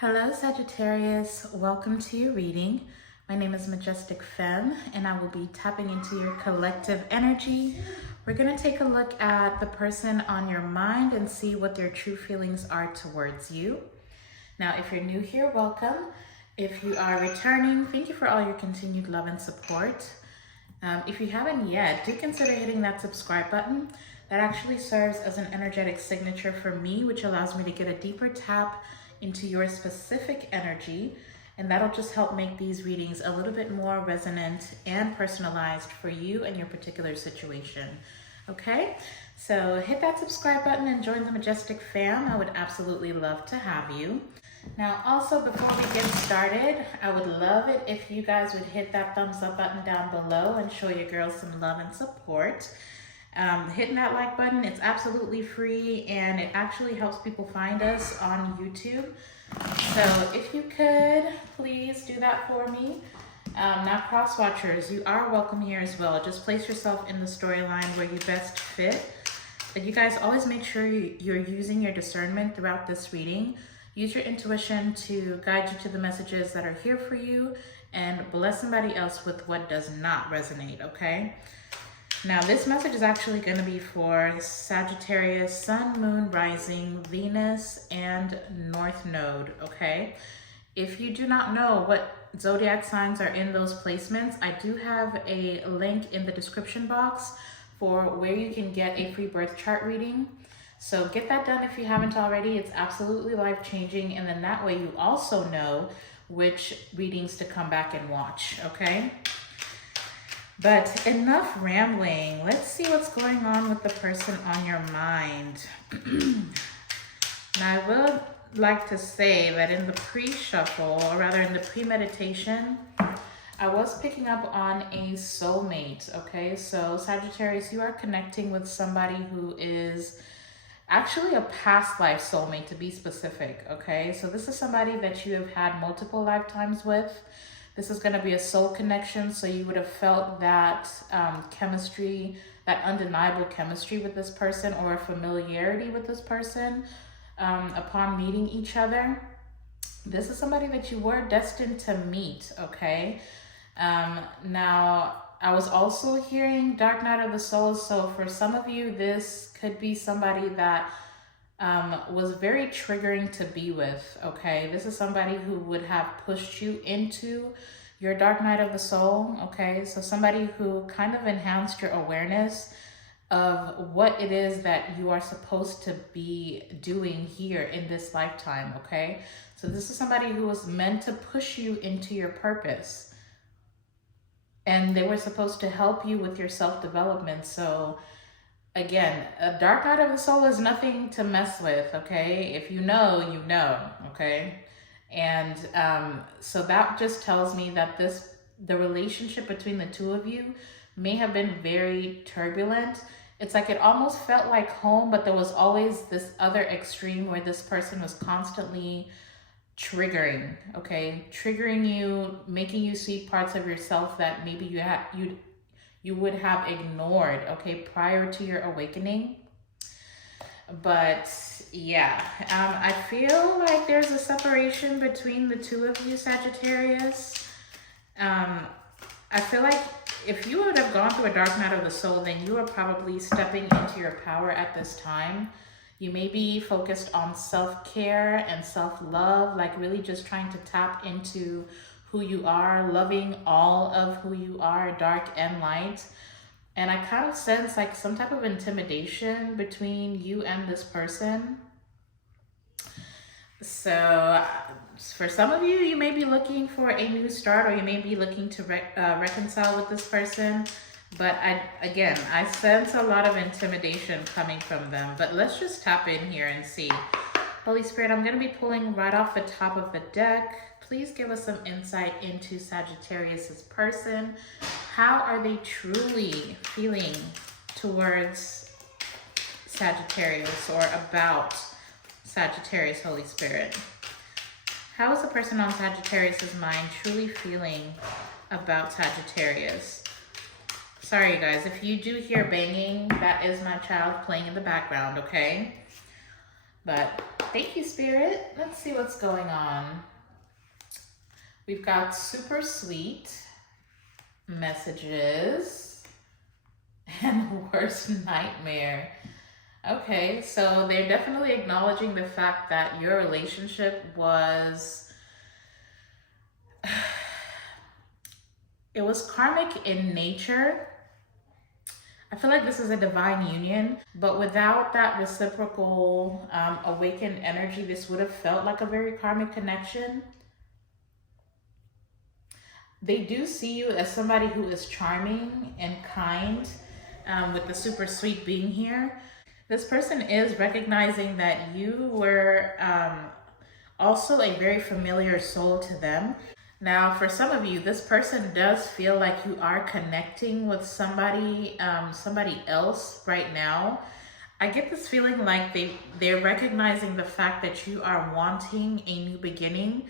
Hello Sagittarius, welcome to your reading. My name is Majestic Femme and I will be tapping into your collective energy. We're going to take a look at the person on your mind and see what their true feelings are towards you. Now, if you're new here, welcome. If you are returning, thank you for all your continued love and support. If you haven't yet, do consider hitting that subscribe button. That actually serves as an energetic signature for me, which allows me to get a deeper tap into your specific energy, and that'll just help make these readings a little bit more resonant and personalized for you and your particular situation. Okay, so hit that subscribe button and join the Majestic Fam. I would absolutely love to have you. Now, also, before we get started, I would love it if you guys would hit that thumbs up button down below and show your girls some love and support. Hitting that like button, it's absolutely free and it actually helps people find us on YouTube. So if you could, please do that for me. Now, cross watchers, you are welcome here as well. Just place yourself in the storyline where you best fit. But you guys always make sure you're using your discernment throughout this reading. Use your intuition to guide you to the messages that are here for you and bless somebody else with what does not resonate, okay? Now, this message is actually going to be for Sagittarius, Sun, Moon, Rising, Venus, and North Node, okay? If you do not know what zodiac signs are in those placements, I do have a link in the description box for where you can get a free birth chart reading. So get that done if you haven't already. It's absolutely life-changing, and then that way you also know which readings to come back and watch, okay? But enough rambling. Let's see what's going on with the person on your mind. Now, I would like to say that in the pre-shuffle, or rather in the pre-meditation, I was picking up on a soulmate, okay? So Sagittarius, you are connecting with somebody who is actually a past life soulmate, to be specific, okay? So this is somebody that you have had multiple lifetimes with. This is going to be a soul connection, so you would have felt that chemistry, that undeniable chemistry with this person, or a familiarity with this person upon meeting each other. This is somebody that you were destined to meet, okay? Now, I was also hearing Dark Night of the Soul, so for some of you, this could be somebody that was very triggering to be with, okay? This is somebody who would have pushed you into your dark night of the soul, okay? So somebody who kind of enhanced your awareness of what it is that you are supposed to be doing here in this lifetime, okay? So this is somebody who was meant to push you into your purpose. And they were supposed to help you with your self-development. So again, a dark night of the soul is nothing to mess with, okay? If you know, you know, okay? And so that just tells me that the relationship between the two of you may have been very turbulent. It's like it almost felt like home, but there was always this other extreme where this person was constantly triggering, okay? Triggering you, making you see parts of yourself that maybe you would have ignored, okay, prior to your awakening. But yeah, I feel like there's a separation between the two of you, Sagittarius. I feel like if you would have gone through a dark night of the soul, then you are probably stepping into your power at this time. You may be focused on self-care and self-love, like really just trying to tap into who you are, loving all of who you are, dark and light. And I kind of sense like some type of intimidation between you and this person. So for some of you, you may be looking for a new start, or you may be looking to reconcile with this person. But again, I sense a lot of intimidation coming from them. But let's just tap in here and see. Holy Spirit, I'm going to be pulling right off the top of the deck. Please give us some insight into Sagittarius's person. How are they truly feeling towards Sagittarius, or about Sagittarius, Holy Spirit? How is the person on Sagittarius's mind truly feeling about Sagittarius? Sorry, you guys, if you do hear banging, that is my child playing in the background, okay? But Thank you, Spirit. Let's see what's going on. We've got super sweet messages and worst nightmare. Okay, so they're definitely acknowledging the fact that your relationship was, it was karmic in nature. I feel like this is a divine union, but without that reciprocal awakened energy, this would have felt like a very karmic connection. They do see you as somebody who is charming and kind, with the super sweet being here. This person is recognizing that you were also a very familiar soul to them. Now, for some of you, this person does feel like you are connecting with somebody else right now. I get this feeling like they're recognizing the fact that you are wanting a new beginning.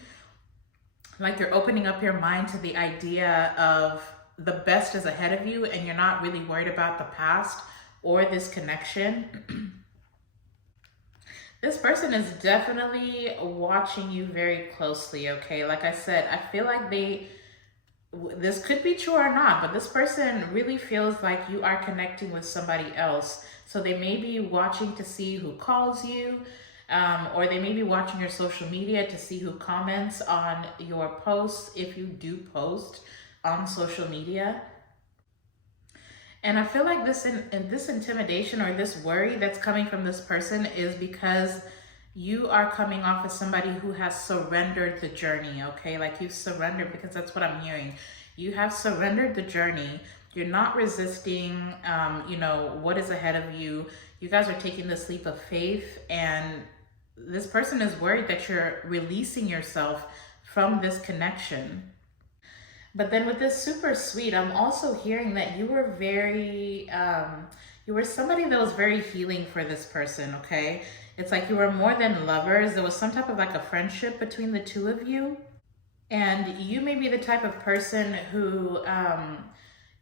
Like you're opening up your mind to the idea of the best is ahead of you and you're not really worried about the past or this connection. This person is definitely watching you very closely, okay? Like I said, I feel like this could be true or not, but this person really feels like you are connecting with somebody else. So they may be watching to see who calls you, or they may be watching your social media to see who comments on your posts if you do post on social media. And I feel like this intimidation or this worry that's coming from this person is because you are coming off as somebody who has surrendered the journey, okay? Like you've surrendered, because that's what I'm hearing. You have surrendered the journey. You're not resisting, what is ahead of you. You guys are taking this leap of faith, and this person is worried that you're releasing yourself from this connection. But then with this super sweet, I'm also hearing that you were you were somebody that was very healing for this person, okay? It's like you were more than lovers. There was some type of like a friendship between the two of you. And you may be the type of person who,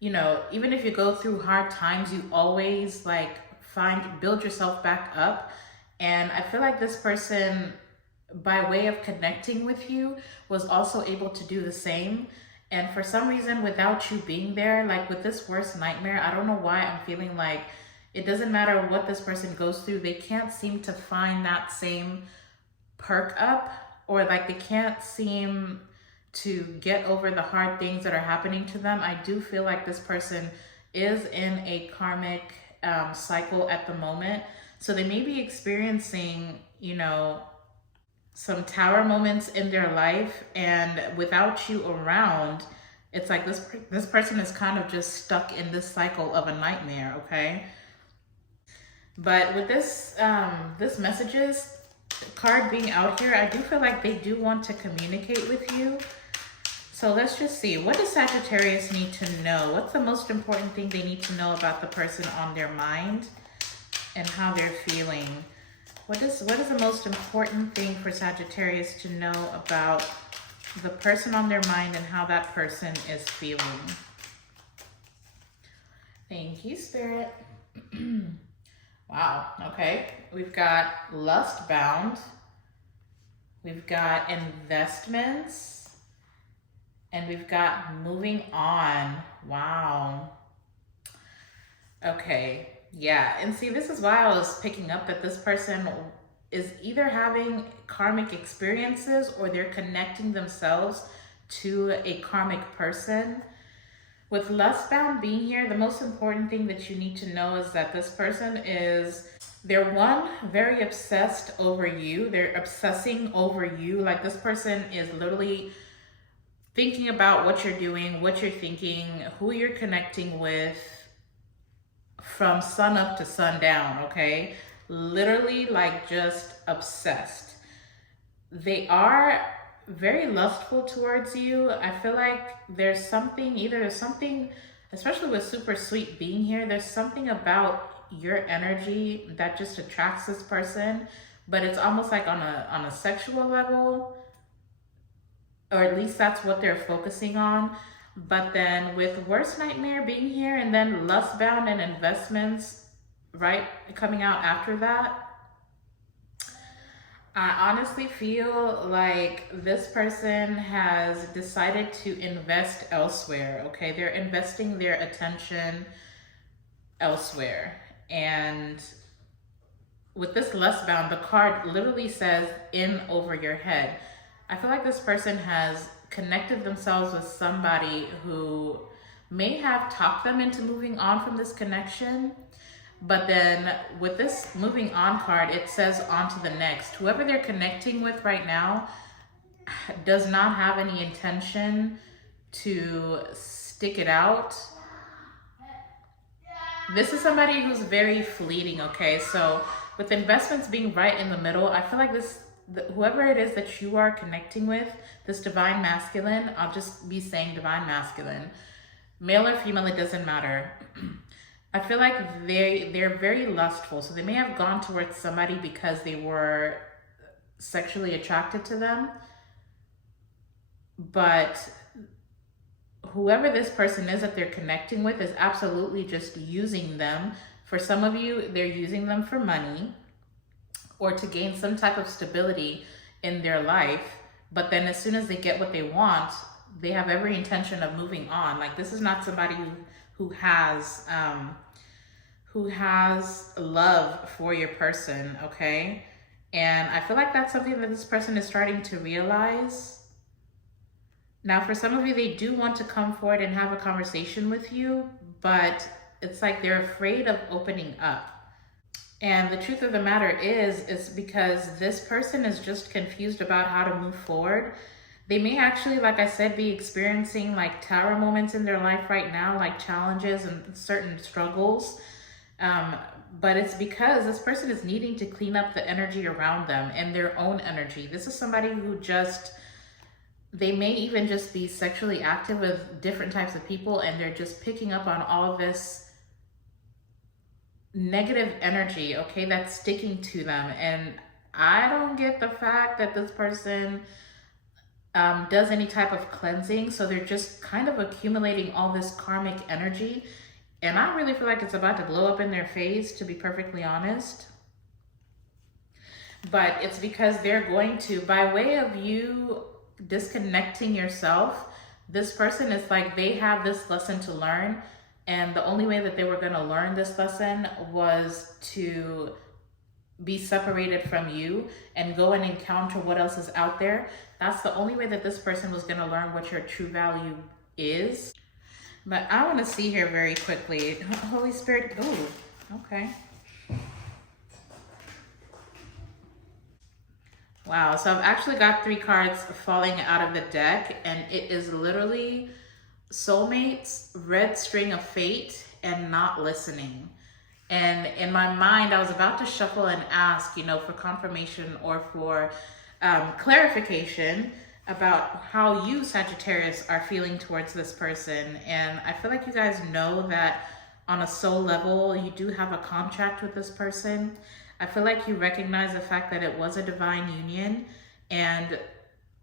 even if you go through hard times, you always like build yourself back up. And I feel like this person, by way of connecting with you, was also able to do the same. And for some reason, without you being there, like with this worst nightmare, I don't know why I'm feeling like it doesn't matter what this person goes through, they can't seem to find that same perk up, or like they can't seem to get over the hard things that are happening to them. I do feel like this person is in a karmic cycle at the moment. So they may be experiencing, some tower moments in their life, and without you around, it's like this person is kind of just stuck in this cycle of a nightmare, okay? But with this messages card being out here, I do feel like they do want to communicate with you. So let's just see, what does Sagittarius need to know? What's the most important thing they need to know about the person on their mind and how they're feeling? What is the most important thing for Sagittarius to know about the person on their mind and how that person is feeling? Thank you, Spirit. Wow, okay. We've got lust bound. We've got investments. And we've got moving on. Wow. Okay. Yeah, and see, this is why I was picking up that this person is either having karmic experiences or they're connecting themselves to a karmic person. With lustbound being here, the most important thing that you need to know is that this person they're one, very obsessed over you. They're obsessing over you. Like this person is literally thinking about what you're doing, what you're thinking, who you're connecting with, from sun up to sundown, okay? Literally like just obsessed. They are very lustful towards you. I feel like there's something, especially with super sweet being here, there's something about your energy that just attracts this person, but it's almost like on a sexual level, or at least that's what they're focusing on. But then with worst nightmare being here and then lustbound and investments, right, coming out after that, I honestly feel like this person has decided to invest elsewhere, okay? They're investing their attention elsewhere. And with this lust bound, the card literally says in over your head. I feel like this person has connected themselves with somebody who may have talked them into moving on from this connection. But then with this moving on card, it says on to the next. Whoever they're connecting with right now does not have any intention to stick it out. This is somebody who's very fleeting, okay? So with investments being right in the middle, I feel like whoever it is that you are connecting with, this divine masculine, I'll just be saying divine masculine, male or female, it doesn't matter. I feel like they're very lustful. So they may have gone towards somebody because they were sexually attracted to them. But whoever this person is that they're connecting with is absolutely just using them. For some of you, they're using them for money or to gain some type of stability in their life. But then as soon as they get what they want, they have every intention of moving on. Like, this is not somebody who has love for your person, okay? And I feel like that's something that this person is starting to realize. Now, for some of you, they do want to come forward and have a conversation with you, but it's like they're afraid of opening up. And the truth of the matter is because this person is just confused about how to move forward. They may actually, like I said, be experiencing like tower moments in their life right now, like challenges and certain struggles. But it's because this person is needing to clean up the energy around them and their own energy. This is somebody who they may even just be sexually active with different types of people, and they're just picking up on all of this negative energy, okay, that's sticking to them. And I don't get the fact that this person does any type of cleansing. So they're just kind of accumulating all this karmic energy. And I really feel like it's about to blow up in their face, to be perfectly honest. But it's because they're going to, by way of you disconnecting yourself, this person is like, they have this lesson to learn. And the only way that they were going to learn this lesson was to be separated from you and go and encounter what else is out there. That's the only way that this person was going to learn what your true value is. But I want to see here very quickly. Holy Spirit, oh, okay. Wow, so I've actually got 3 cards falling out of the deck, and it is literally soulmates, red string of fate, and not listening. And in my mind, I was about to shuffle and ask, for confirmation or for clarification about how you, Sagittarius, are feeling towards this person. And I feel like you guys know that on a soul level, you do have a contract with this person. I feel like you recognize the fact that it was a divine union, and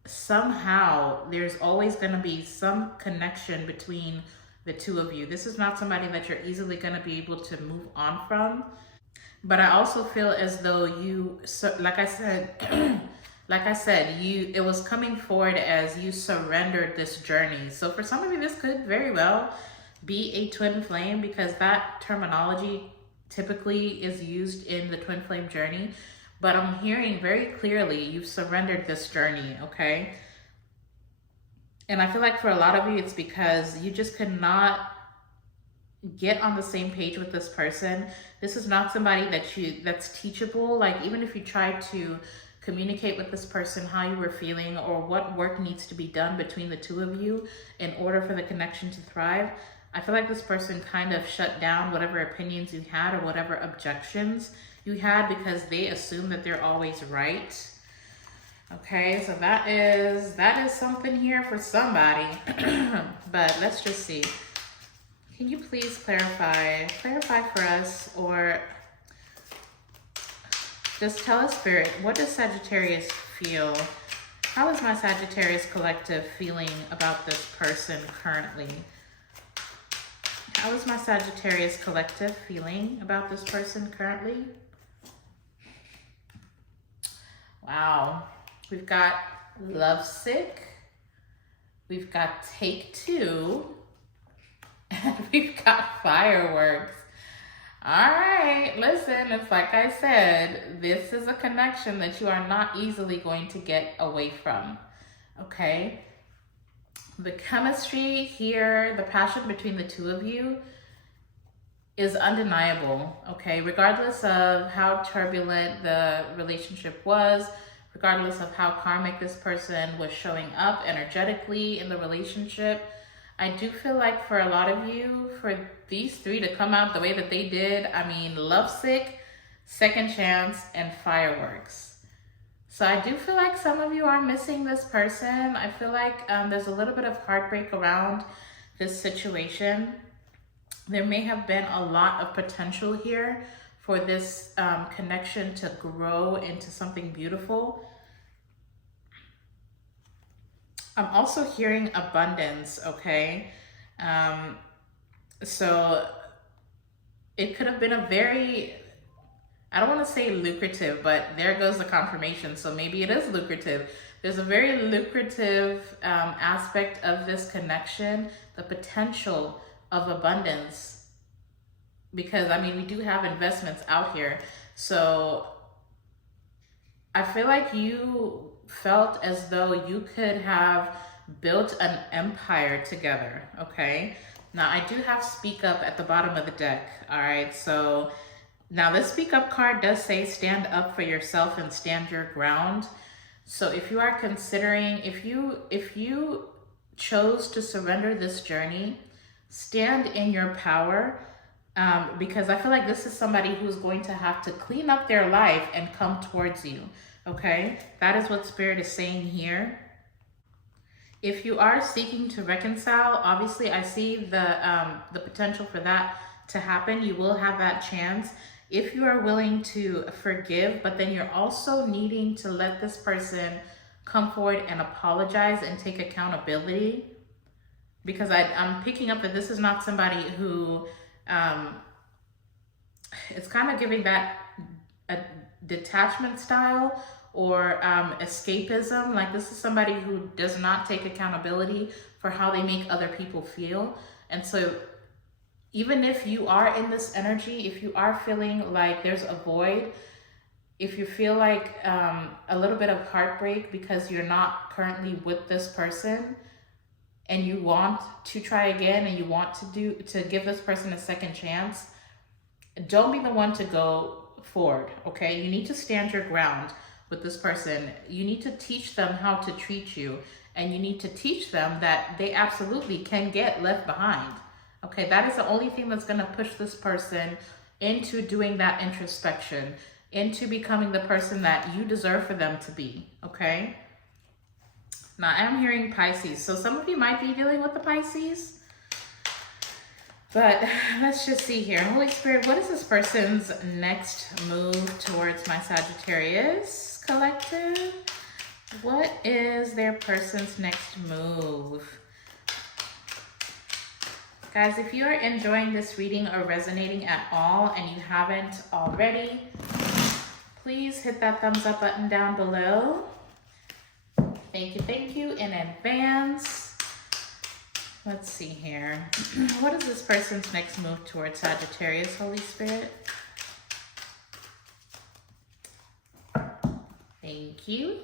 somehow there's always going to be some connection between the two of you. This is not somebody that you're easily going to be able to move on from. But I also feel as though like I said, it was coming forward as you surrendered this journey. So for some of you, this could very well be a twin flame, because that terminology typically is used in the twin flame journey. But I'm hearing very clearly you've surrendered this journey, okay? And I feel like for a lot of you, it's because you just could not get on the same page with this person. This is not somebody that's teachable. Like, even if you try to communicate with this person how you were feeling or what work needs to be done between the two of you in order for the connection to thrive, I feel like this person kind of shut down whatever opinions you had or whatever objections you had, because they assume that they're always right. Okay, so that is something here for somebody. But let's just see. Can you please clarify for us, or just tell us, Spirit, what does Sagittarius feel? How is my Sagittarius collective feeling about this person currently? How is my Sagittarius collective feeling about this person currently? Wow. We've got lovesick. We've got take two. And we've got fireworks. All right, listen, it's like I said, this is a connection that you are not easily going to get away from, okay? The chemistry here, the passion between the two of you is undeniable, okay? Regardless of how turbulent the relationship was, regardless of how karmic this person was showing up energetically in the relationship, I do feel like for a lot of you, for these three to come out the way that they did, I mean, lovesick, second chance, and fireworks. So I do feel like some of you are missing this person. I feel like there's a little bit of heartbreak around this situation. There may have been a lot of potential here for this connection to grow into something beautiful. I'm also hearing abundance, okay? So it could have been a very, I don't want to say lucrative, but there goes the confirmation. So maybe it is lucrative. There's a very lucrative aspect of this connection, the potential of abundance. Because, I mean, we do have investments out here. So I feel like you felt as though you could have built an empire together, okay? Now, I do have speak up at the bottom of the deck, all right? So now this speak up card does say stand up for yourself and stand your ground. So if you are considering, if you chose to surrender this journey, stand in your power, because I feel like this is somebody who's going to have to clean up their life and come towards you. Okay, that is what Spirit is saying here. If you are seeking to reconcile, obviously I see the potential for that to happen. You will have that chance if you are willing to forgive, but then you're also needing to let this person come forward and apologize and take accountability. Because I'm picking up that this is not somebody who, it's kind of giving that a detachment style or escapism. Like this is somebody who does not take accountability for how they make other people feel. And so even if you are in this energy, if you are feeling like there's a void, if you feel like a little bit of heartbreak because you're not currently with this person and you want to try again and you want to give this person a second chance, don't be the one to go forward, okay? You need to stand your ground with this person. You need to teach them how to treat you, and you need to teach them that they absolutely can get left behind, okay? That is the only thing that's going to push this person into doing that introspection, into becoming the person that you deserve for them to be, okay? Now, I'm hearing Pisces, so some of you might be dealing with the Pisces. But let's just see here. Holy Spirit, what is this person's next move towards my Sagittarius collective? What is their person's next move? Guys, if you are enjoying this reading or resonating at all and you haven't already, please hit that thumbs up button down below. Thank you in advance. Let's see here. What is this person's next move towards Sagittarius, Holy Spirit? Thank you.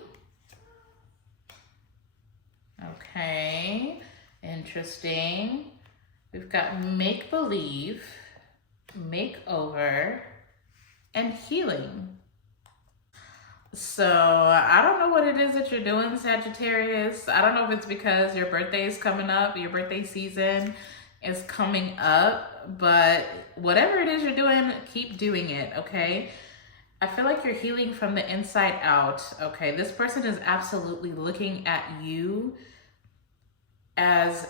Okay, interesting. We've got make-believe, makeover, and healing. So I don't know what it is that you're doing, Sagittarius. I don't know if it's because your birthday is coming up, your birthday season is coming up, but whatever it is you're doing, keep doing it, okay? I feel like you're healing from the inside out, okay? This person is absolutely looking at you as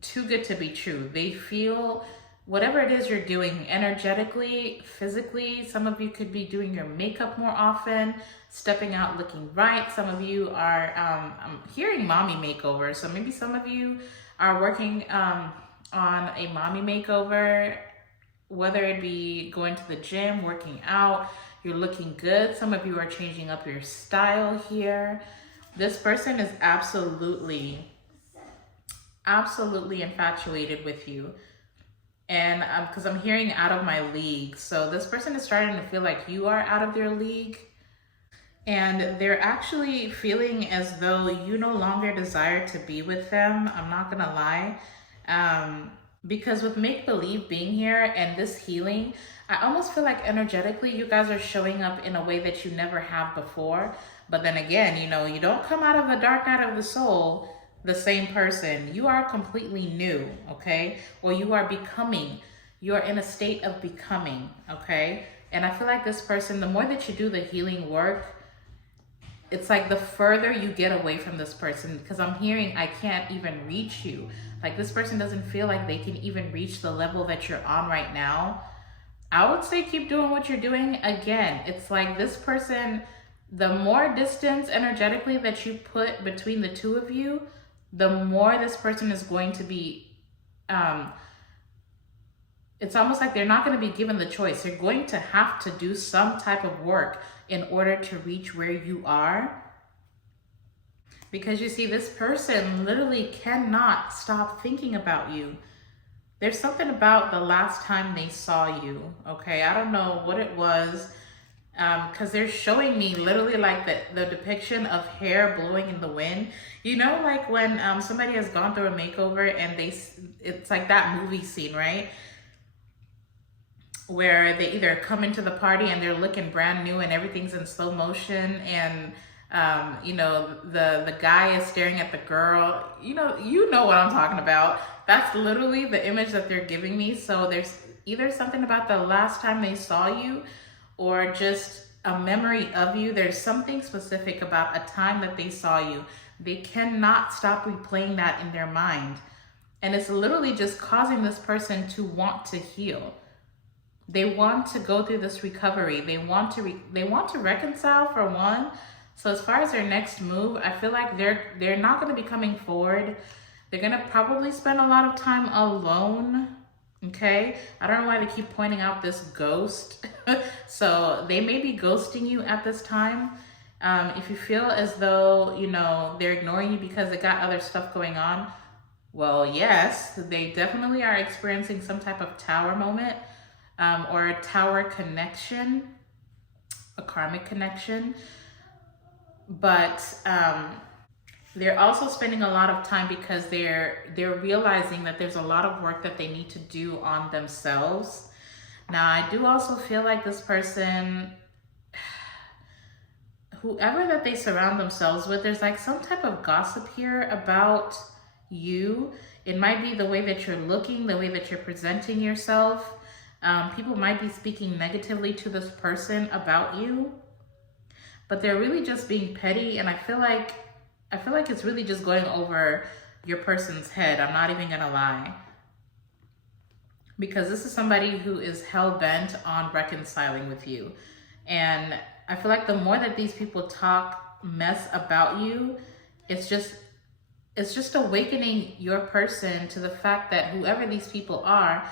too good to be true. They feel whatever it is you're doing energetically, physically. Some of you could be doing your makeup more often, stepping out looking right. Some of you are, I'm hearing mommy makeover. So maybe some of you are working on a mommy makeover, whether it be going to the gym, working out. You're looking good. Some of you are changing up your style here. This person is absolutely infatuated with you. And because I'm hearing out of my league. So this person is starting to feel like you are out of their league. And they're actually feeling as though you no longer desire to be with them. I'm not going to lie. Because with make-believe being here and this healing, I almost feel like energetically you guys are showing up in a way that you never have before. But then again, you know, you don't come out of the dark night of the soul the same person. You are completely new, okay? Or you are becoming. You are in a state of becoming, okay? And I feel like this person, the more that you do the healing work, it's like the further you get away from this person, because I'm hearing I can't even reach you. Like this person doesn't feel like they can even reach the level that you're on right now. I would say keep doing what you're doing. Again, it's like this person, the more distance energetically that you put between the two of you, the more this person is going to be, it's almost like they're not going to be given the choice. They're going to have to do some type of work in order to reach where you are. Because you see, this person literally cannot stop thinking about you. There's something about the last time they saw you, okay? I don't know what it was, because they're showing me literally like the depiction of hair blowing in the wind. You know, like when somebody has gone through a makeover and it's like that movie scene, right? Where they either come into the party and they're looking brand new and everything's in slow motion, and you know, the guy is staring at the girl. You know what I'm talking about. That's literally the image that they're giving me. So there's either something about the last time they saw you or just a memory of you. There's something specific about a time that they saw you. They cannot stop replaying that in their mind. And it's literally just causing this person to want to heal. They want to go through this recovery. They want to reconcile, for one. So as far as their next move, I feel like they're not going to be coming forward. They're going to probably spend a lot of time alone. Okay? I don't know why they keep pointing out this ghost. So they may be ghosting you at this time. If you feel as though, you know, they're ignoring you because they got other stuff going on, well, yes, they definitely are experiencing some type of tower moment. Or a tower connection, a karmic connection. But they're also spending a lot of time because they're realizing that there's a lot of work that they need to do on themselves. Now, I do also feel like this person, whoever that they surround themselves with, there's like some type of gossip here about you. It might be the way that you're looking, the way that you're presenting yourself. People might be speaking negatively to this person about you, but they're really just being petty. And I feel like it's really just going over your person's head. I'm not even gonna lie, because this is somebody who is hell-bent on reconciling with you. And I feel like the more that these people talk mess about you, it's just awakening your person to the fact that whoever these people are,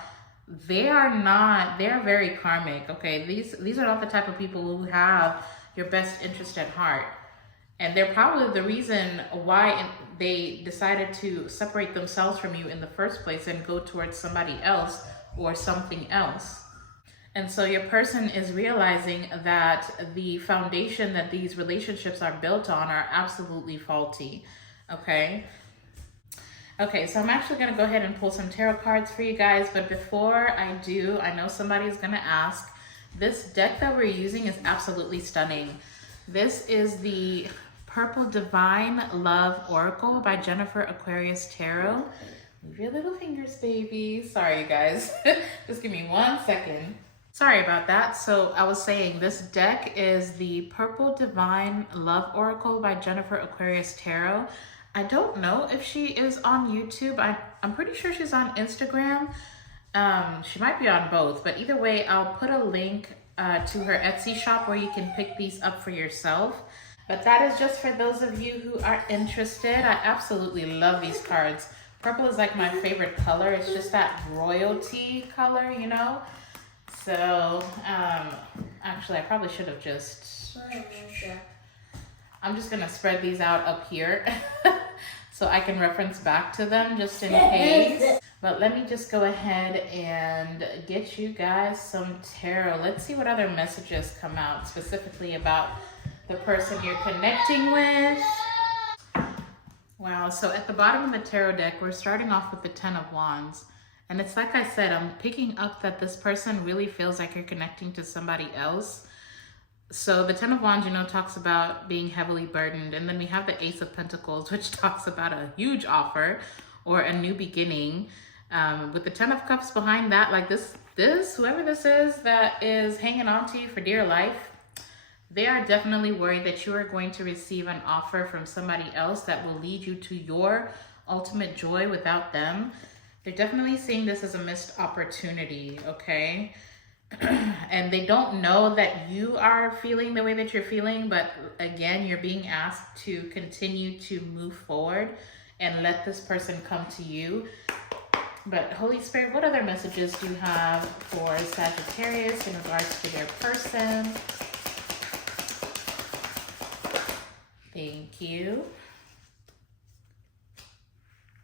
they're very karmic, okay? These are not the type of people who have your best interest at heart. And they're probably the reason why they decided to separate themselves from you in the first place and go towards somebody else or something else. And so your person is realizing that the foundation that these relationships are built on are absolutely faulty, okay? Okay, so I'm actually going to go ahead and pull some tarot cards for you guys. But before I do, I know somebody's going to ask. This deck that we're using is absolutely stunning. This is the Purple Divine Love Oracle by Jennifer Aquarius Tarot. Move your little fingers, baby. Sorry, you guys. Just give me 1 second. Sorry about that. So I was saying this deck is the Purple Divine Love Oracle by Jennifer Aquarius Tarot. I don't know if she is on YouTube. I'm pretty sure she's on Instagram. She might be on both, but either way, I'll put a link to her Etsy shop where you can pick these up for yourself. But that is just for those of you who are interested. I absolutely love these cards. Purple is like my favorite color. It's just that royalty color, you know? So Actually, I probably should have just... I'm just going to spread these out up here so I can reference back to them just in case. But let me just go ahead and get you guys some tarot. Let's see what other messages come out specifically about the person you're connecting with. Wow, so at the bottom of the tarot deck, we're starting off with the Ten of Wands. And it's like I said, I'm picking up that this person really feels like you're connecting to somebody else. So the Ten of Wands, you know, talks about being heavily burdened. And then we have the Ace of Pentacles, which talks about a huge offer or a new beginning. With the Ten of Cups behind that, like this, whoever this is that is hanging on to you for dear life, they are definitely worried that you are going to receive an offer from somebody else that will lead you to your ultimate joy without them. They're definitely seeing this as a missed opportunity, okay? And they don't know that you are feeling the way that you're feeling, but again, you're being asked to continue to move forward and let this person come to you. But Holy Spirit, what other messages do you have for Sagittarius in regards to their person? Thank you.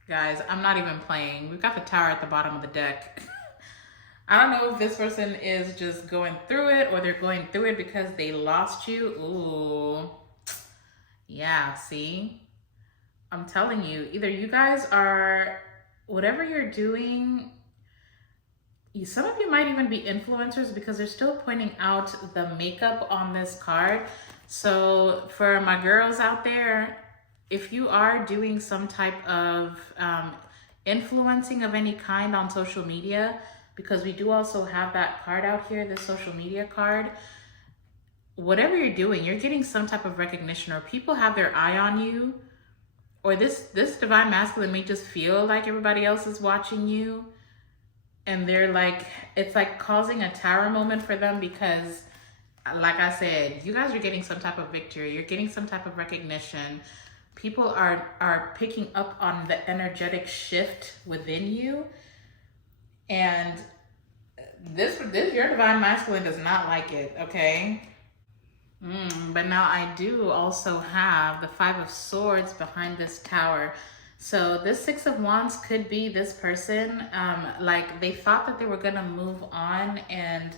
Guys, I'm not even playing. We've got the Tower at the bottom of the deck. I don't know if this person is just going through it or they're going through it because they lost you. Ooh. Yeah, see? I'm telling you, either you guys are, whatever you're doing, some of you might even be influencers because they're still pointing out the makeup on this card. So for my girls out there, if you are doing some type of influencing of any kind on social media, because we do also have that card out here, the social media card, whatever you're doing, you're getting some type of recognition or people have their eye on you, or this divine masculine may just feel like everybody else is watching you and they're like, it's like causing a tower moment for them because like I said, you guys are getting some type of victory. You're getting some type of recognition. People are picking up on the energetic shift within you. And this your divine masculine does not like it, okay? But now I do also have the Five of Swords behind this tower. So this Six of Wands could be this person. Like they thought that they were gonna move on and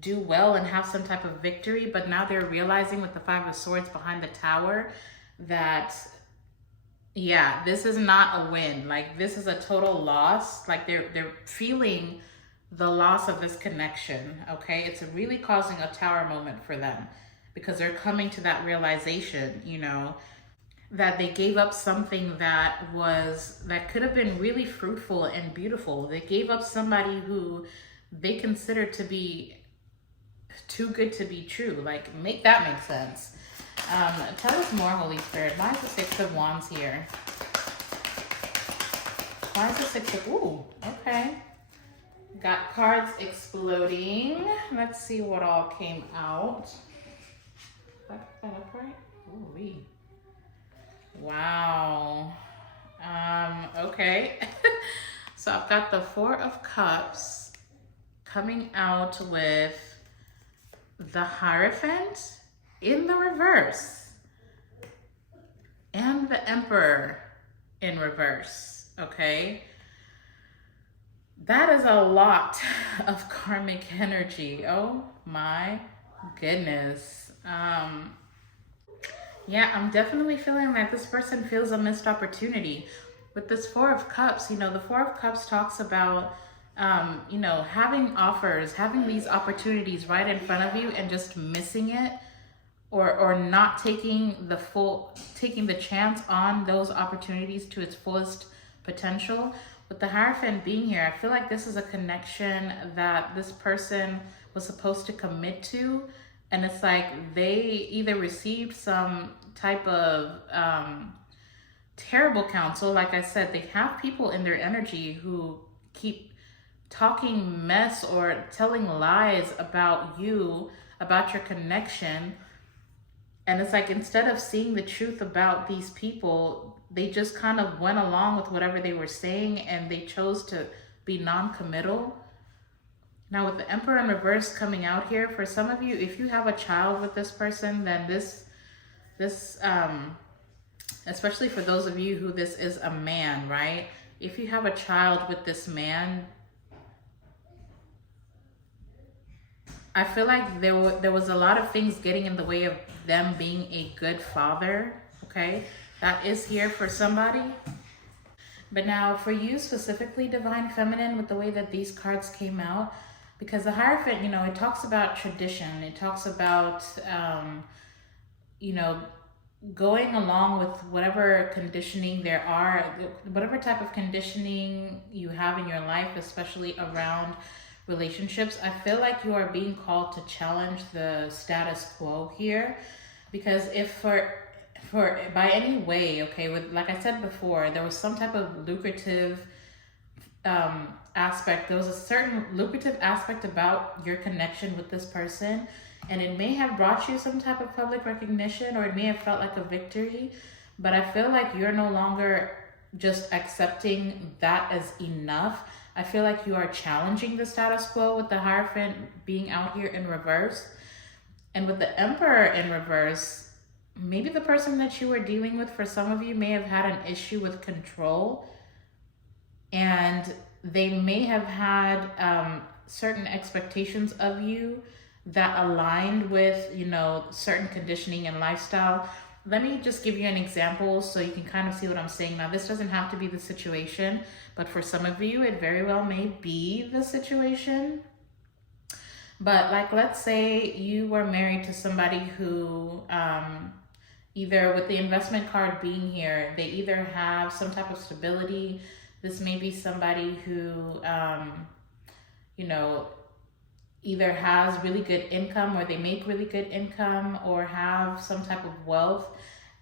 do well and have some type of victory, but now they're realizing with the Five of Swords behind the tower that, yeah, this is not a win. Like this is a total loss. Like they're feeling the loss of this connection, okay? It's really causing a tower moment for them because they're coming to that realization, you know, that they gave up something that could have been really fruitful and beautiful. They gave up somebody who they considered to be too good to be true. Like, make that make sense. Tell us more, Holy Spirit. Why is the Six of Wands here? Why is the Six of... Ooh, okay. Got cards exploding. Let's see what all came out. Did I put that up right? Ooh-wee. Wow. Okay. So I've got the Four of Cups coming out with the Hierophant in the reverse and the Emperor in reverse, okay? That is a lot of karmic energy. Oh my goodness. Yeah, I'm definitely feeling like this person feels a missed opportunity. With this Four of Cups, you know, the Four of Cups talks about you know, having offers, having these opportunities right in front of you and just missing it, or not taking the chance on those opportunities to its fullest potential. With the Hierophant being here, I feel like this is a connection that this person was supposed to commit to, and it's like they either received some type of terrible counsel. Like I said, they have people in their energy who keep talking mess or telling lies about you, about your connection. And it's like, instead of seeing the truth about these people, they just kind of went along with whatever they were saying and they chose to be non-committal. Now with the Emperor in reverse coming out here, for some of you, if you have a child with this person, then this especially for those of you who this is a man, right? If you have a child with this man, I feel like there was a lot of things getting in the way of them being a good father, okay? That is here for somebody. But now for you specifically, Divine Feminine, with the way that these cards came out, because the Hierophant, you know, it talks about tradition. It talks about, you know, going along with whatever conditioning there are, whatever type of conditioning you have in your life, especially around relationships. I feel like you are being called to challenge the status quo here, because if for by any way, okay, with, like I said before, there was some type of lucrative aspect. There was a certain lucrative aspect about your connection with this person, and it may have brought you some type of public recognition, or it may have felt like a victory, but I feel like you're no longer just accepting that as enough. I feel like you are challenging the status quo with the Hierophant being out here in reverse. And with the Emperor in reverse, maybe the person that you were dealing with, for some of you, may have had an issue with control, and they may have had certain expectations of you that aligned with, you know, certain conditioning and lifestyle. Let me just give you an example so you can kind of see what I'm saying. Now, this doesn't have to be the situation, but for some of you, it very well may be the situation. But like, let's say you were married to somebody who, either with the investment card being here, they either have some type of stability. This may be somebody who, you know, either has really good income, or they make really good income, or have some type of wealth.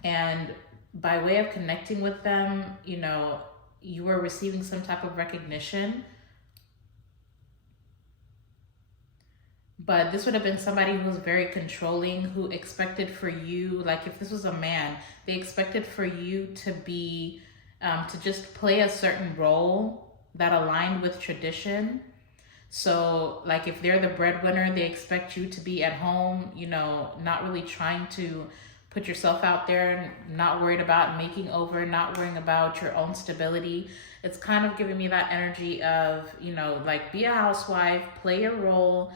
And by way of connecting with them, you know, you are receiving some type of recognition. But this would have been somebody who was very controlling, who expected for you, like if this was a man, they expected for you to be, to just play a certain role that aligned with tradition. So like if they're the breadwinner, they expect you to be at home, you know, not really trying to put yourself out there, not worried about making over, not worrying about your own stability. It's kind of giving me that energy of, you know, like be a housewife, play a role,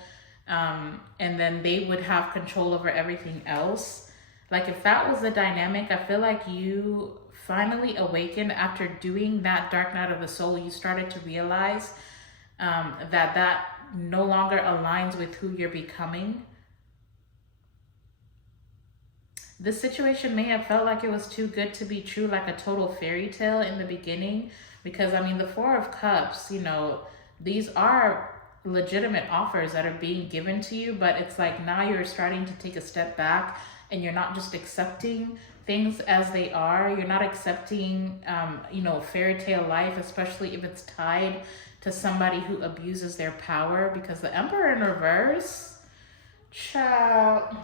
and then they would have control over everything else. Like if that was the dynamic, I feel like you finally awakened after doing that Dark Night of the Soul. You started to realize that no longer aligns with who you're becoming. This situation may have felt like it was too good to be true, like a total fairy tale in the beginning, because I mean, the Four of Cups, you know, these are legitimate offers that are being given to you, but it's like now you're starting to take a step back, and you're not just accepting things as they are. You're not accepting, you know, fairy tale life, especially if it's tied to somebody who abuses their power, because the Emperor in reverse, child,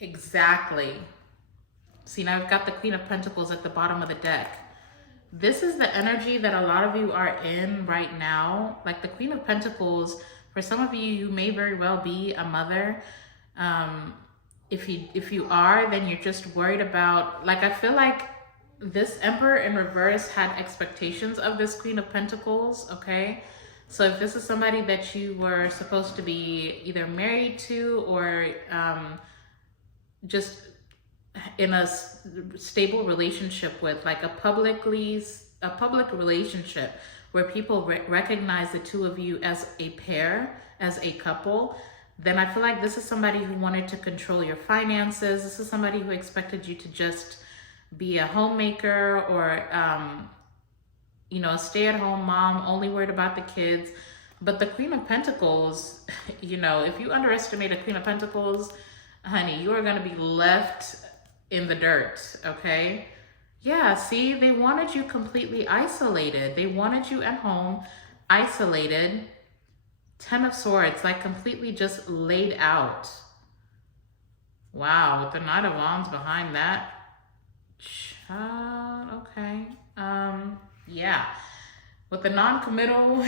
exactly. See, now I've got the Queen of Pentacles at the bottom of the deck. This is the energy that a lot of you are in right now. Like the Queen of Pentacles, for some of you, you may very well be a mother. If you are, then you're just worried about, like, I feel like this Emperor in reverse had expectations of this Queen of Pentacles, okay? So if this is somebody that you were supposed to be either married to, or just in a stable relationship with, like a public relationship where people recognize the two of you as a pair, as a couple, then I feel like this is somebody who wanted to control your finances. This is somebody who expected you to just be a homemaker, or you know, a stay-at-home mom, only worried about the kids. But the Queen of Pentacles, you know, if you underestimate a Queen of Pentacles, honey, you are going to be left in the dirt, okay? Yeah, see, they wanted you completely isolated. They wanted you at home, isolated. Ten of Swords, like completely just laid out. Wow, with the Knight of Wands behind that. Okay. Yeah. With the non-committal,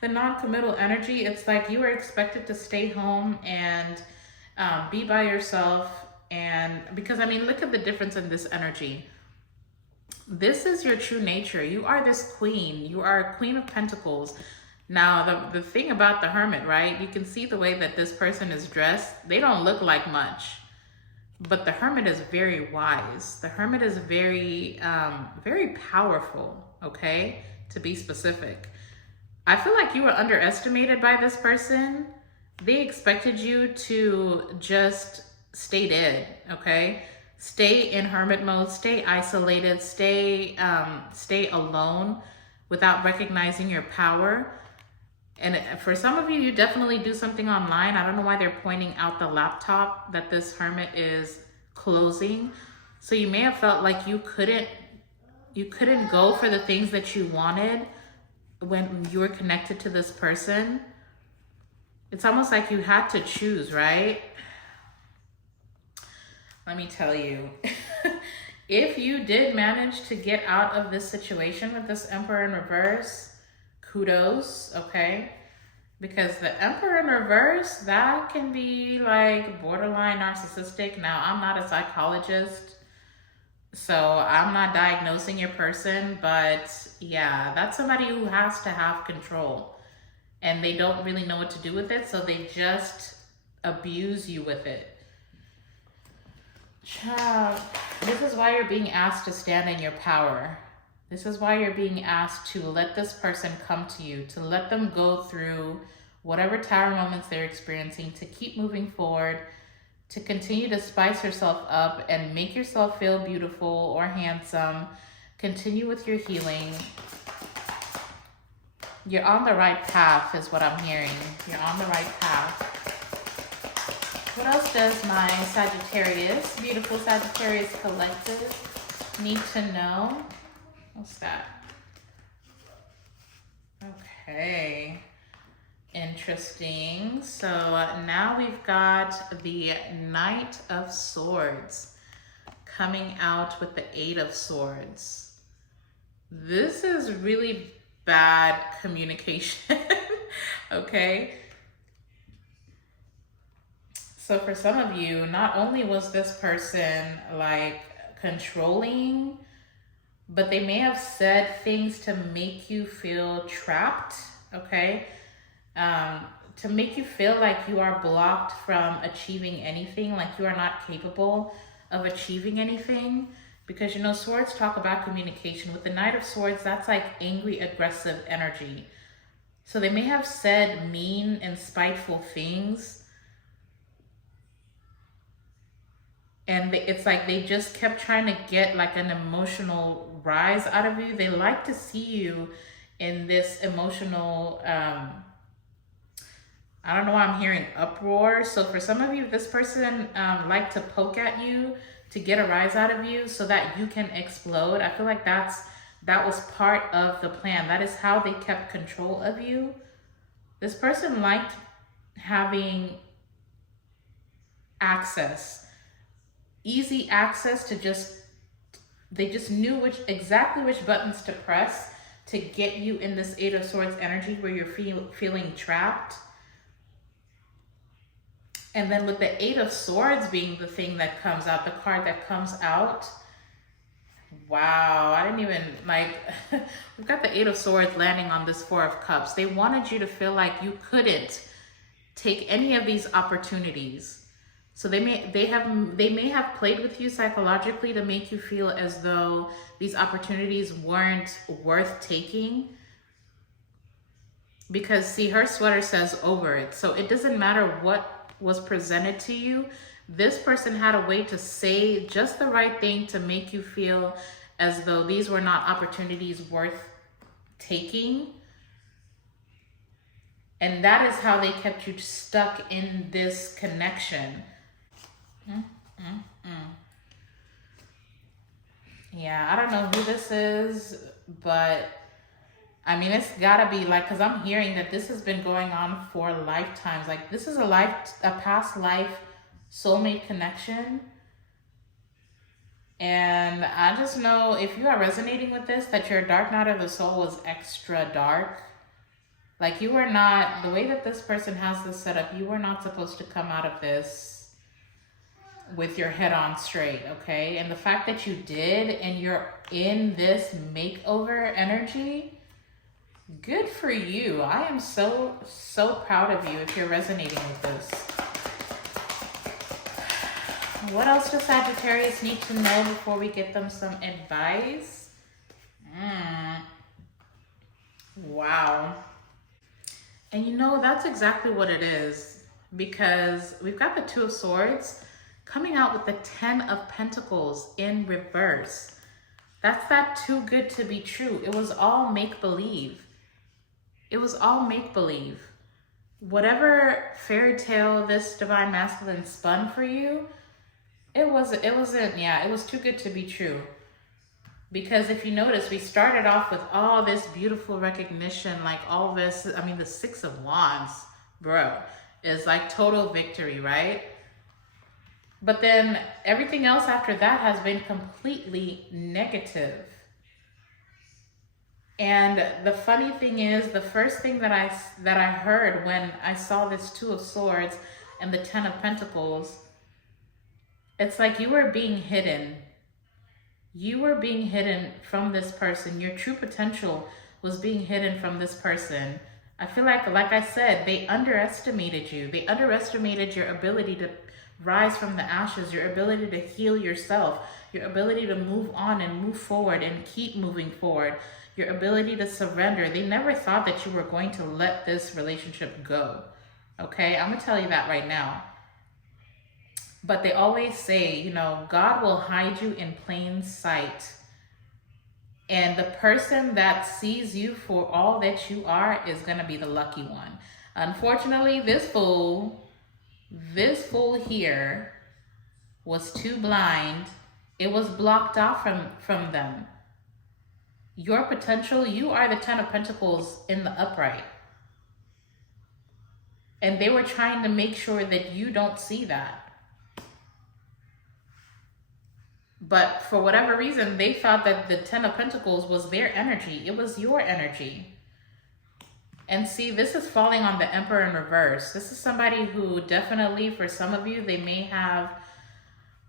the non-committal energy, it's like you are expected to stay home and be by yourself. And because, I mean, look at the difference in this energy. This is your true nature. You are this queen. You are a queen of pentacles. Now, the thing about the hermit, right? You can see the way that this person is dressed. They don't look like much. But the hermit is very wise. The hermit is very, very powerful, okay? To be specific. I feel like you were underestimated by this person. They expected you to just stay dead, okay? Stay in hermit mode, stay isolated, stay alone without recognizing your power. And for some of you, you definitely do something online. I don't know why they're pointing out the laptop that this hermit is closing. So you may have felt like you couldn't go for the things that you wanted when you were connected to this person. It's almost like you had to choose, right? Let me tell you, if you did manage to get out of this situation with this Emperor in reverse, kudos, okay? Because the Emperor in reverse, that can be like borderline narcissistic. Now, I'm not a psychologist, so I'm not diagnosing your person, but yeah, that's somebody who has to have control and they don't really know what to do with it, so they just abuse you with it. Child, this is why you're being asked to stand in your power. This is why you're being asked to let this person come to you, to let them go through whatever tower moments they're experiencing, to keep moving forward, to continue to spice yourself up and make yourself feel beautiful or handsome. Continue with your healing. You're on the right path is what I'm hearing. You're on the right path. What else does my Sagittarius, beautiful Sagittarius collective, need to know? What's that? Okay, interesting. So now we've got the Knight of Swords coming out with the Eight of Swords. This is really bad communication, okay? So for some of you, not only was this person like controlling, but they may have said things to make you feel trapped, okay? To make you feel like you are blocked from achieving anything, like you are not capable of achieving anything. Because, you know, swords talk about communication. With the Knight of Swords, that's like angry, aggressive energy. So they may have said mean and spiteful things. And it's like they just kept trying to get like an emotional rise out of you. They like to see you in this emotional, I don't know why I'm hearing uproar. So for some of you, this person liked to poke at you to get a rise out of you so that you can explode. I feel like that was part of the plan. That is how they kept control of you. This person liked having access. Easy access to they just knew exactly which buttons to press to get you in this Eight of Swords energy where you're feeling trapped. And then with the Eight of Swords being the thing that comes out, the card that comes out, wow, I didn't even we've got the Eight of Swords landing on this Four of Cups. They wanted you to feel like you couldn't take any of these opportunities. So they may have played with you psychologically to make you feel as though these opportunities weren't worth taking. Because see, her sweater says over it. So it doesn't matter what was presented to you. This person had a way to say just the right thing to make you feel as though these were not opportunities worth taking. And that is how they kept you stuck in this connection. Yeah, I don't know who this is, but I mean, it's gotta be like, because I'm hearing that this has been going on for lifetimes. Like this is a past life soulmate connection. And I just know if you are resonating with this, that your dark night of the soul was extra dark. Like you were not, the way that this person has this set up, you were not supposed to come out of this with your head on straight, okay? And the fact that you did and you're in this makeover energy, good for you. I am so proud of you if you're resonating with this. What else does Sagittarius need to know before we get them some advice? Wow. And you know, that's exactly what it is, because we've got the Two of Swords coming out with the Ten of Pentacles in reverse. That's that too good to be true. It was all make-believe. It was all make-believe. Whatever fairy tale this divine masculine spun for you, it was too good to be true. Because if you notice, we started off with all this beautiful recognition, like all this, I mean, the Six of Wands, bro, is like total victory, right? But then everything else after that has been completely negative. And the funny thing is, the first thing that I heard when I saw this Two of Swords and the Ten of Pentacles, it's like you were being hidden. You were being hidden from this person. Your true potential was being hidden from this person. I feel like I said, they underestimated you. They underestimated your ability to rise from the ashes, your ability to heal yourself, your ability to move on and move forward and keep moving forward, your ability to surrender. They never thought that you were going to let this relationship go. Okay, I'm gonna tell you that right now. But they always say, you know, God will hide you in plain sight. And the person that sees you for all that you are is going to be the lucky one. Unfortunately, this fool here was too blind. It was blocked off from them. Your potential, you are the Ten of Pentacles in the upright. And they were trying to make sure that you don't see that. But for whatever reason, they thought that the Ten of Pentacles was their energy. It was your energy. And see, this is falling on the Emperor in reverse. This is somebody who definitely, for some of you, they may have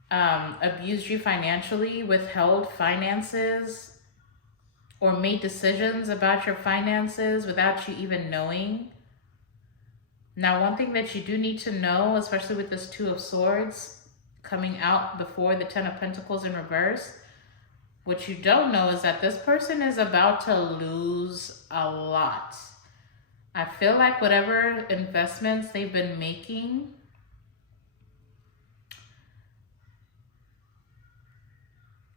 abused you financially, withheld finances, or made decisions about your finances without you even knowing. Now, one thing that you do need to know, especially with this Two of Swords coming out before the Ten of Pentacles in reverse, what you don't know is that this person is about to lose a lot. I feel like whatever investments they've been making,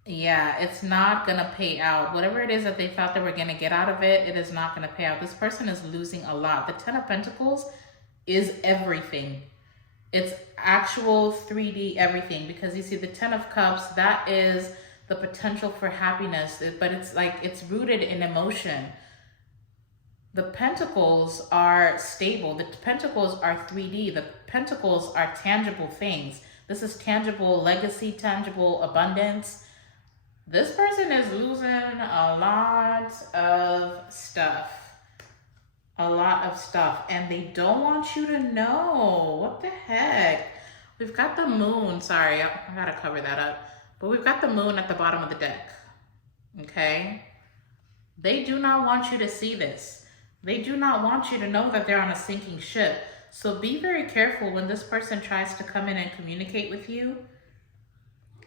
yeah, it's not gonna pay out. Whatever it is that they thought they were gonna get out of it, it is not gonna pay out. This person is losing a lot. The Ten of Pentacles is everything. It's actual 3D everything, because you see the Ten of Cups, that is the potential for happiness, but it's like it's rooted in emotion. The Pentacles are stable. The Pentacles are 3D. The Pentacles are tangible things. This is tangible legacy, tangible abundance. This person is losing a lot of stuff. A lot of stuff, and they don't want you to know. What the heck? We've got the Moon. Sorry, I gotta cover that up. But we've got the Moon at the bottom of the deck. Okay? They do not want you to see this. They do not want you to know that they're on a sinking ship. So be very careful when this person tries to come in and communicate with you.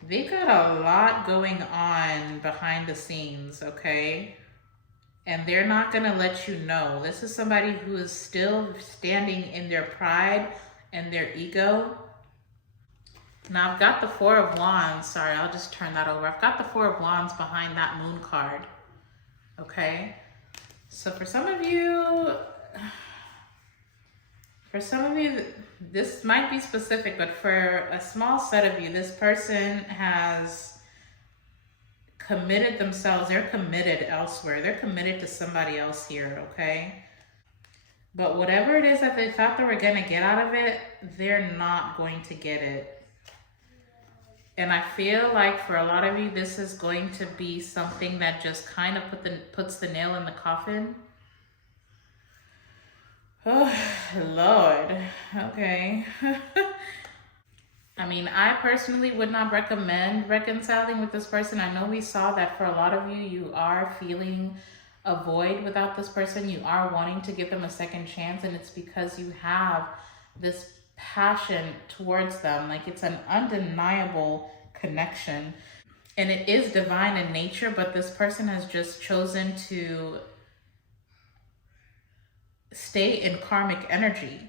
They've got a lot going on behind the scenes, okay? And they're not going to let you know. This is somebody who is still standing in their pride and their ego. Now, I've got the Four of Wands. Sorry, I'll just turn that over. I've got the Four of Wands behind that Moon card. Okay? So for some of you, this might be specific, but for a small set of you, this person has committed themselves. They're committed elsewhere. They're committed to somebody else here, okay? But whatever it is that they thought they were going to get out of it, they're not going to get it. And I feel like for a lot of you, this is going to be something that just kind of puts the nail in the coffin. Oh, Lord. Okay. I mean, I personally would not recommend reconciling with this person. I know we saw that for a lot of you, you are feeling a void without this person. You are wanting to give them a second chance, and it's because you have this passion towards them. Like, it's an undeniable connection, and it is divine in nature, but this person has just chosen to stay in karmic energy.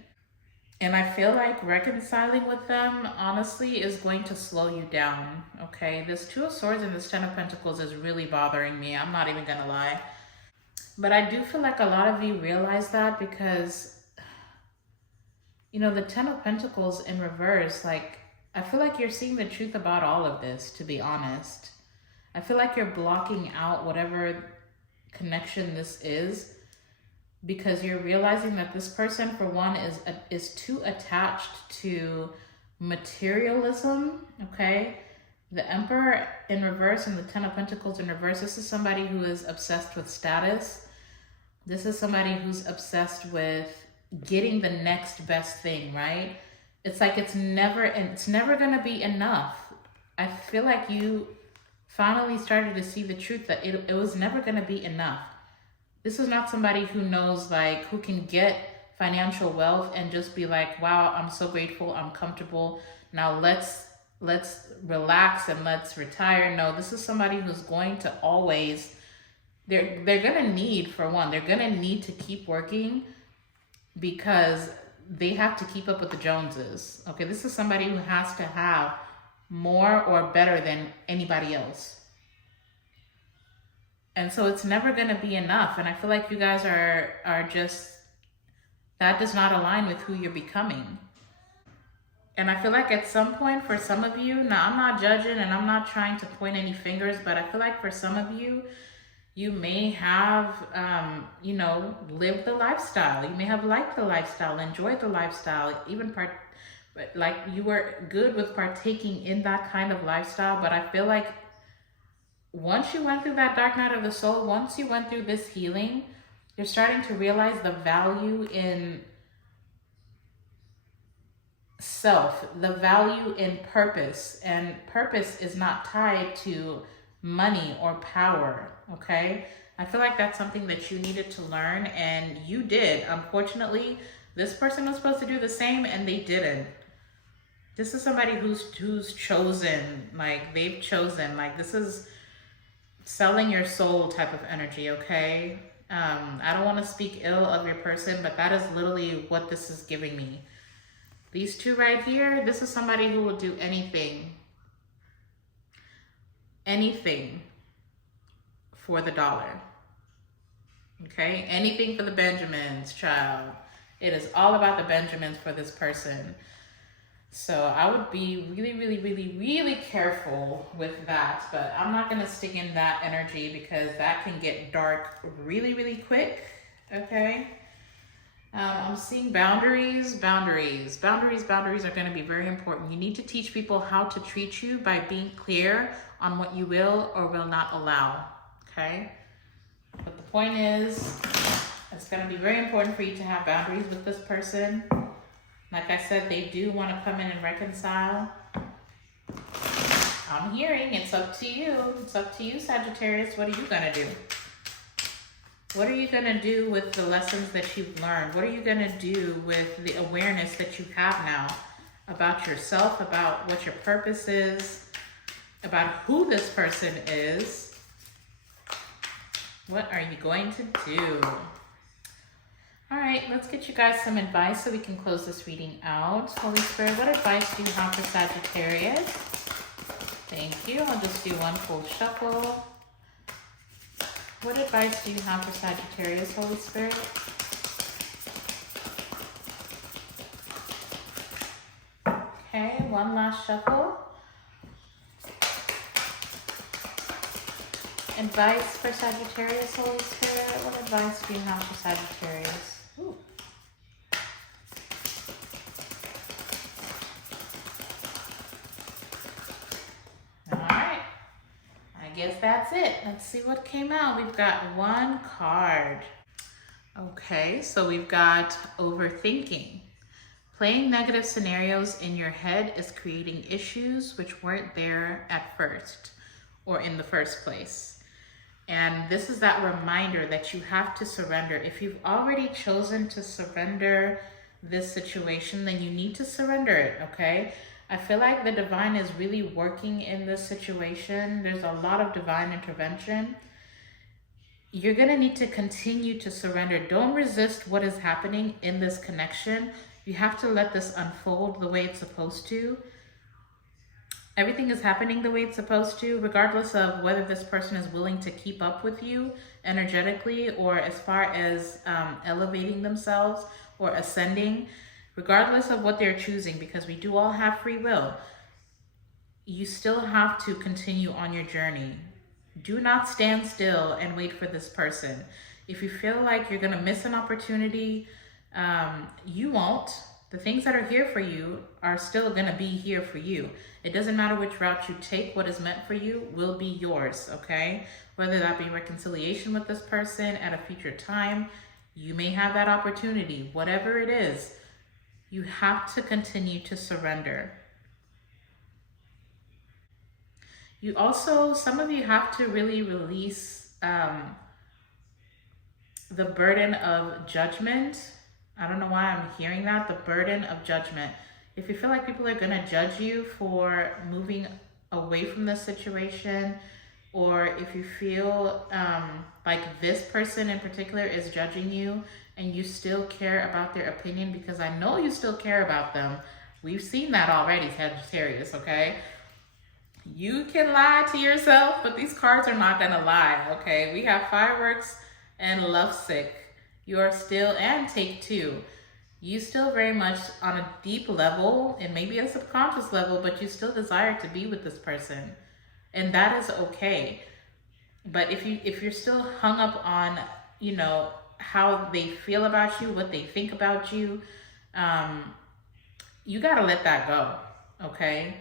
And I feel like reconciling with them, honestly, is going to slow you down, okay? This Two of Swords and this Ten of Pentacles is really bothering me. I'm not even gonna lie. But I do feel like a lot of you realize that because, you know, the Ten of Pentacles in reverse, like, I feel like you're seeing the truth about all of this, to be honest. I feel like you're blocking out whatever connection this is because you're realizing that this person, for one, is too attached to materialism, okay? The Emperor in reverse and the Ten of Pentacles in reverse, this is somebody who is obsessed with status. This is somebody who's obsessed with getting the next best thing, right? It's like it's never gonna be enough. I feel like you finally started to see the truth that it was never gonna be enough. This is not somebody who knows, like, who can get financial wealth and just be like, wow, I'm so grateful, I'm comfortable. Now let's relax and let's retire. No, this is somebody who's going to always, they're gonna need, for one, they're gonna need to keep working because they have to keep up with the Joneses. Okay, this is somebody who has to have more or better than anybody else. And so it's never going to be enough. And I feel like you guys are just, that does not align with who you're becoming. And I feel like at some point for some of you, now I'm not judging and I'm not trying to point any fingers, but I feel like for some of you, you may have, you know, lived the lifestyle. You may have liked the lifestyle, enjoyed the lifestyle, even like you were good with partaking in that kind of lifestyle. But I feel like once you went through that dark night of the soul, once you went through this healing, you're starting to realize the value in self, the value in purpose. And purpose is not tied to money or power, okay? I feel like that's something that you needed to learn, and you did. Unfortunately, this person was supposed to do the same, and they didn't. This is somebody who's chosen, like, they've chosen, like, this is selling your soul type of energy, okay? I don't want to speak ill of your person, but that is literally what this is giving me. These two right here, this is somebody who will do anything for the dollar, okay? Anything for the Benjamins, child. It is all about the Benjamins for this person. So I would be really, really, really, really careful with that. But I'm not going to stick in that energy because that can get dark really, really quick. Okay. I'm seeing boundaries. Boundaries are going to be very important. You need to teach people how to treat you by being clear on what you will or will not allow. Okay. But the point is, it's going to be very important for you to have boundaries with this person. Like I said, they do want to come in and reconcile. I'm hearing it's up to you. It's up to you, Sagittarius. What are you going to do? What are you going to do with the lessons that you've learned? What are you going to do with the awareness that you have now about yourself, about what your purpose is, about who this person is? What are you going to do? All right, let's get you guys some advice so we can close this reading out. Holy Spirit, what advice do you have for Sagittarius? Thank you. I'll just do one full shuffle. What advice do you have for Sagittarius, Holy Spirit? Okay, one last shuffle. Advice for Sagittarius, Holy Spirit. What advice do you have for Sagittarius? Ooh. guess that's it. Let's see what came out. We've got one card. Okay, so we've got overthinking. Playing negative scenarios in your head is creating issues which weren't there at first or in the first place. And this is that reminder that you have to surrender. If you've already chosen to surrender this situation, then you need to surrender it, okay? I feel like the divine is really working in this situation. There's a lot of divine intervention. You're going to need to continue to surrender. Don't resist what is happening in this connection. You have to let this unfold the way it's supposed to. Everything is happening the way it's supposed to, regardless of whether this person is willing to keep up with you energetically or as far as elevating themselves or ascending, regardless of what they're choosing, because we do all have free will. You still have to continue on your journey. Do not stand still and wait for this person. If you feel like you're gonna miss an opportunity, you won't. The things that are here for you are still gonna be here for you. It doesn't matter which route you take, what is meant for you will be yours, okay? Whether that be reconciliation with this person at a future time, you may have that opportunity. Whatever it is, you have to continue to surrender. You also, some of you have to really release the burden of judgment. I don't know why I'm hearing that, the burden of judgment. If you feel like people are gonna judge you for moving away from this situation, or if you feel like this person in particular is judging you and you still care about their opinion, because I know you still care about them. We've seen that already, Sagittarius, okay? You can lie to yourself, but these cards are not gonna lie, okay? We have fireworks and lovesick. You are still, and take two. You still very much on a deep level, and maybe a subconscious level, but you still desire to be with this person. And that is okay. But if you're still hung up on, you know, how they feel about you, what they think about you, you gotta let that go, okay?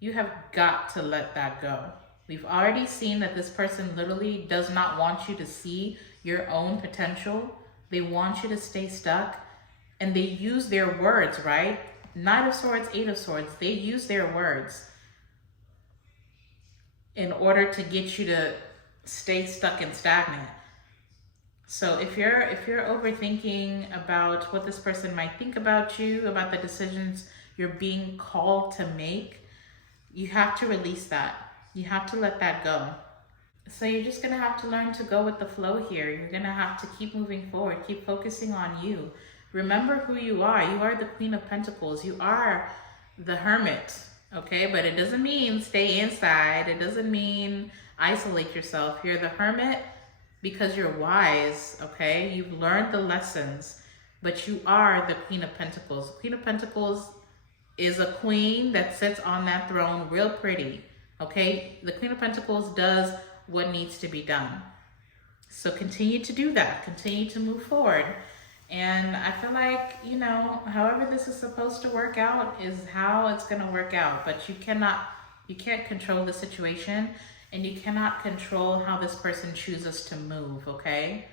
You have got to let that go. We've already seen that this person literally does not want you to see your own potential. They want you to stay stuck, and they use their words, right? Knight of Swords, Eight of Swords, they use their words in order to get you to stay stuck and stagnant. So if you're overthinking about what this person might think about you, about the decisions you're being called to make, you have to release that. You have to let that go. So you're just gonna have to learn to go with the flow here. You're gonna have to keep moving forward, keep focusing on you. Remember who you are. You are the Queen of Pentacles. You are the Hermit, okay? But it doesn't mean stay inside. It doesn't mean isolate yourself. You're the Hermit because you're wise, okay? You've learned the lessons, but you are the Queen of Pentacles. Queen of Pentacles is a queen that sits on that throne real pretty, okay? The Queen of Pentacles does what needs to be done. So continue to do that. Continue to move forward. And I feel like, you know, however this is supposed to work out is how it's going to work out. But you can't control the situation, and you cannot control how this person chooses to move, okay?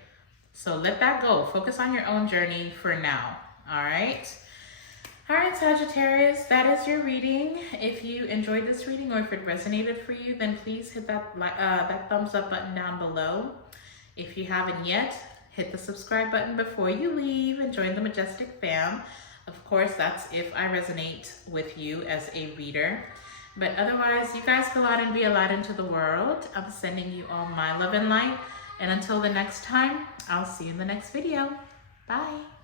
So let that go. Focus on your own journey for now, all right? All right, Sagittarius, that is your reading. If you enjoyed this reading or if it resonated for you, then please hit that thumbs up button down below. If you haven't yet, hit the subscribe button before you leave and join the Majestic fam. Of course, that's if I resonate with you as a reader. But otherwise, you guys go out and be a light into the world. I'm sending you all my love and light. And until the next time, I'll see you in the next video. Bye.